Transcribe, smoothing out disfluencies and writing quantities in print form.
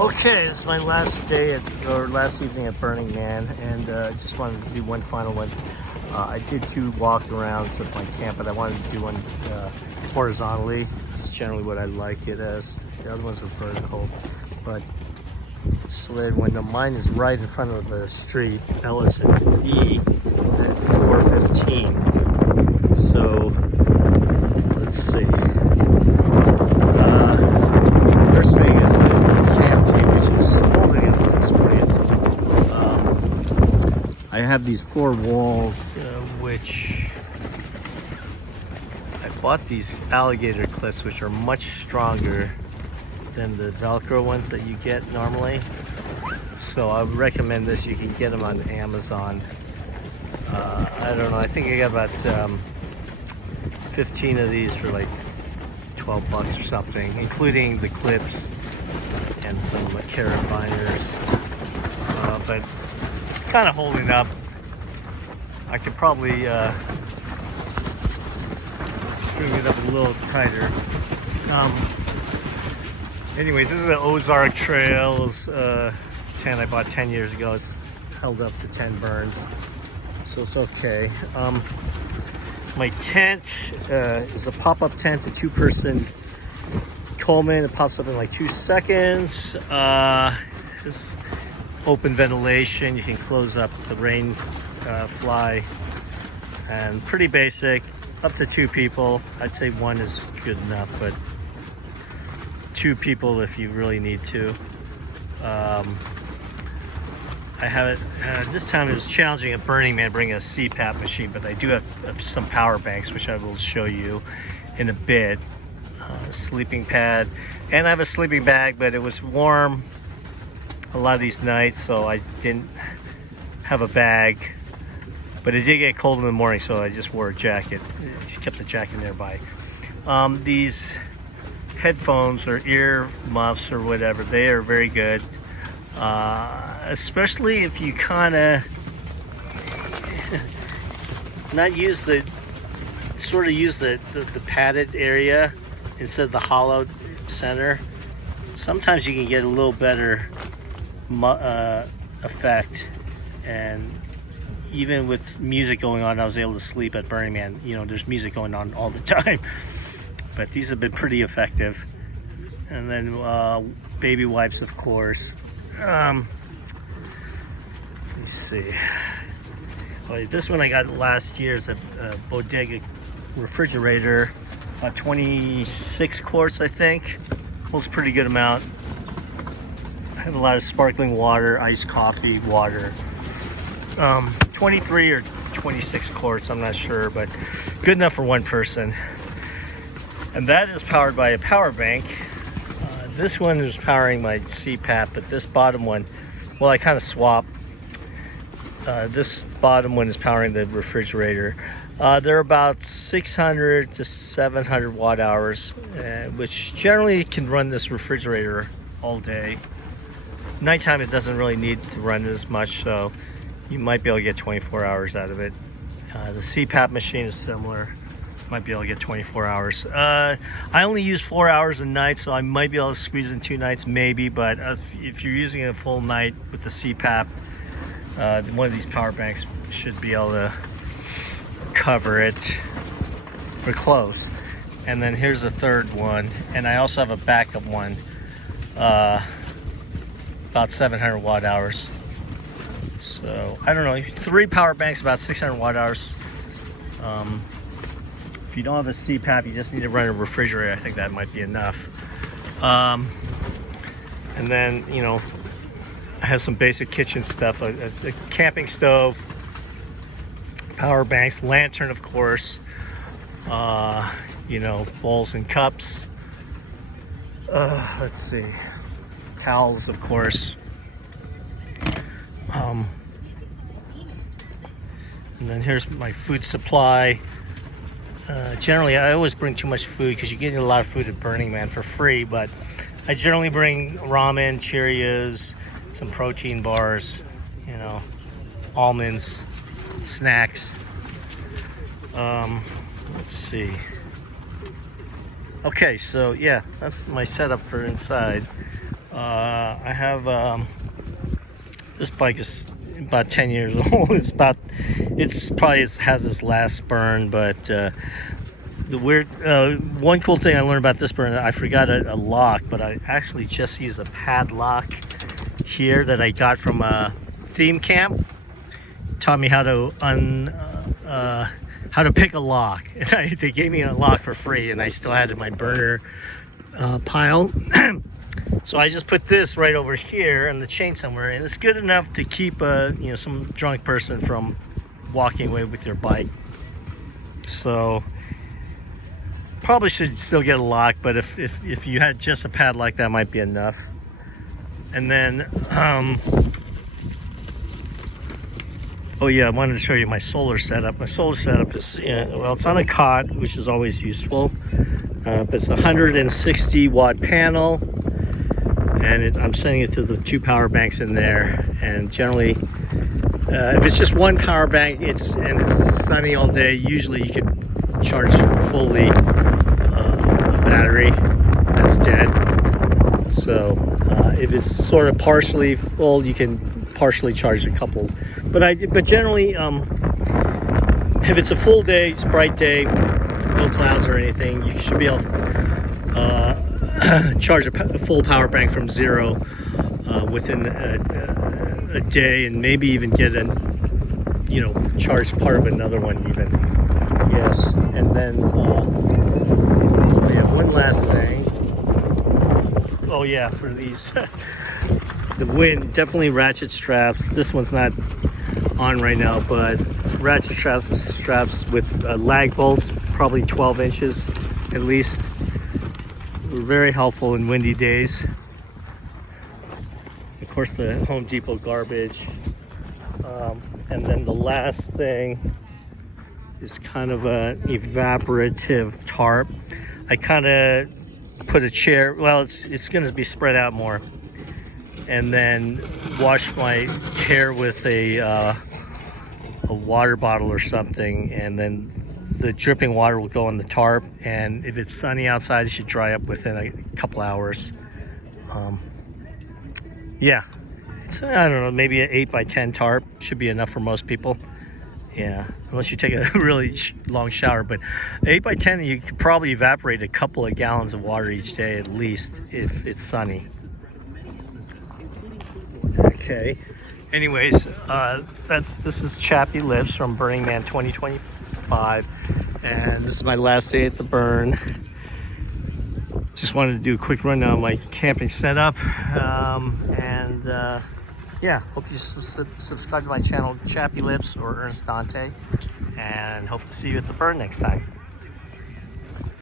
Okay, it's my last day or last evening at Burning Man, and I just wanted to do one final one. I did two walk arounds of my camp, but I wanted to do one horizontally. It's generally what I like it as. The other ones are vertical, but just to let everyone know, mine is right in front of the street, Ellison E at 4:15. So let's see. First thing is the camp key, which is holding up to this plant. I have these four walls, which I bought these alligator clips, which are much stronger than the Velcro ones that you get normally. So I would recommend this. You can get them on Amazon. I don't know. I think I got about 15 of these for like $12 or something, including the clips and some carabiners. But it's kind of holding up. I could probably string it up a little tighter. Anyways, this is an Ozark Trails 10 I bought 10 years ago. It's held up to 10 burns, so it's okay. My tent is a pop-up tent, a two-person Coleman. It pops up in like 2 seconds. Just open ventilation. You can close up the rain fly, and pretty basic. Up to 2 people. I'd say 1 is good enough, but 2 people if you really need to. I have it, this time it was challenging at Burning Man bringing a CPAP machine, but I do have some power banks, which I will show you in a bit. Sleeping pad, and I have a sleeping bag, but it was warm a lot of these nights, so I didn't have a bag, but it did get cold in the morning, so I just wore a jacket. I kept the jacket nearby. These headphones or ear muffs or whatever, they are very good. Especially if you kind of not use the padded area instead of the hollow center. Sometimes you can get a little better effect, and even with music going on, I was able to sleep at Burning Man. You know, there's music going on all the time, but these have been pretty effective. And then baby wipes, of course. Let me see. Oh, this one I got last year is a bodega refrigerator, about 26 quarts, I think. Holds a pretty good amount. I have a lot of sparkling water, iced coffee, water. 23 or 26 quarts, I'm not sure, but good enough for 1 person. And that is powered by a power bank. This one is powering my CPAP, but this bottom one, well, I kind of swap. This bottom one is powering the refrigerator. They're about 600 to 700 watt hours, which generally can run this refrigerator all day. Nighttime, it doesn't really need to run as much, so you might be able to get 24 hours out of it. The CPAP machine is similar. Might be able to get 24 hours. I only use 4 hours a night, so I might be able to squeeze in 2 nights maybe, but if you're using a full night with the CPAP, one of these power banks should be able to cover it for close. And then here's a third one, and I also have a backup one, about 700 watt hours. So I don't know, 3 power banks, about 600 watt hours. If you don't have a CPAP, you just need to run a refrigerator. I think that might be enough. And then, you know, I have some basic kitchen stuff, a camping stove, power banks, lantern, of course, you know, bowls and cups. Let's see, towels, of course. And then here's my food supply. Generally, I always bring too much food because you get a lot of food at Burning Man for free, but I generally bring ramen, Cheerios, some protein bars, you know, almonds, snacks. Let's see. Okay, so yeah, that's my setup for inside. I have this bike is about 10 years old. It's probably has its last burn, but the weird one cool thing I learned about this burn, I forgot a lock, but I actually just used a padlock here that I got from a theme camp. Taught me how to how to pick a lock. They gave me a lock for free, and I still had it in my burner pile. So I just put this right over here and the chain somewhere, and it's good enough to keep some drunk person from walking away with your bike. So probably should still get a lock, but if you had just a padlock, that might be enough. And then oh yeah, I wanted to show you my solar setup. My solar setup is, well, it's on a cot, which is always useful. But it's a 160 watt panel, and I'm sending it to the 2 power banks in there. And generally, if it's just one power bank, and it's sunny all day, usually you can charge fully a battery that's dead. So if it's sort of partially full, you can partially charge a couple. But generally, if it's a full day, it's a bright day, no clouds or anything, you should be able to charge a full power bank from zero within a day, and maybe even get charge part of another one even. Yes. And then we have one last thing. Oh yeah, for these the wind, definitely ratchet straps. This one's not on right now, but ratchet straps with lag bolts, probably 12 inches at least. Were very helpful in windy days. Of course, the Home Depot garbage. And then the last thing is kind of an evaporative tarp. I kind of put a chair, well, it's going to be spread out more, and then wash my hair with a water bottle or something, and then the dripping water will go on the tarp, and if it's sunny outside, it should dry up within a couple hours. Yeah, I don't know, maybe an 8x10 tarp should be enough for most people. Yeah, unless you take a really long shower. But 8x10, you could probably evaporate a couple of gallons of water each day at least if it's sunny. Okay. Anyways, this is Chappie Lips from Burning Man 2025, and this is my last day at the burn. Just wanted to do a quick rundown of my camping setup, yeah, hope you subscribe to my channel, Chappie Lips or Ernest Dante, and hope to see you at the burn next time.